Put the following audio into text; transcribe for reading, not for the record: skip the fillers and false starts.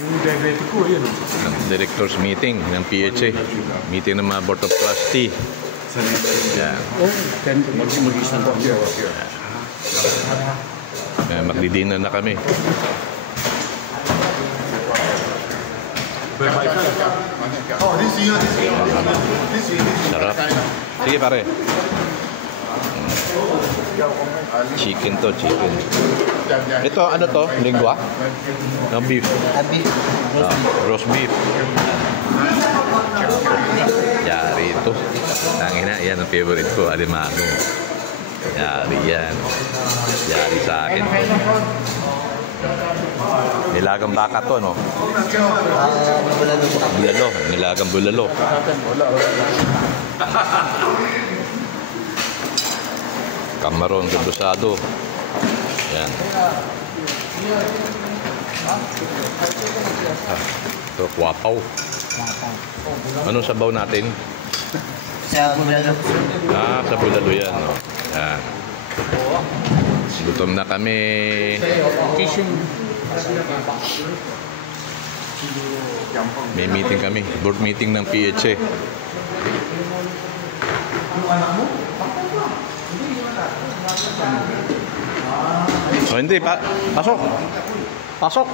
Yung diabetic ko, yun. Directors meeting ng PHA. Meeting ng mga Board of Trustee. Yan. Mag-isang po. Magdi-dinner na kami. Sarap. Sige pare. Chicken to, chicken. Ito, ano to? Lingwa? No, beef. Roast beef. Yari ito. Tangina, yan ang favorite ko. Alimano. Yari yan. Yari sa akin. Nilagang baka to, no? Bulalo. Nilagang bulalo. Kamaron rebusado. Yan. Ito, kwapaw. Anong sabaw natin? Sa bulalo. Sa bulalo yan, no? Yan. Gutom na kami. May meeting kami. Board meeting ng PHA. Oh, hindi pa. Pasok. Pasok.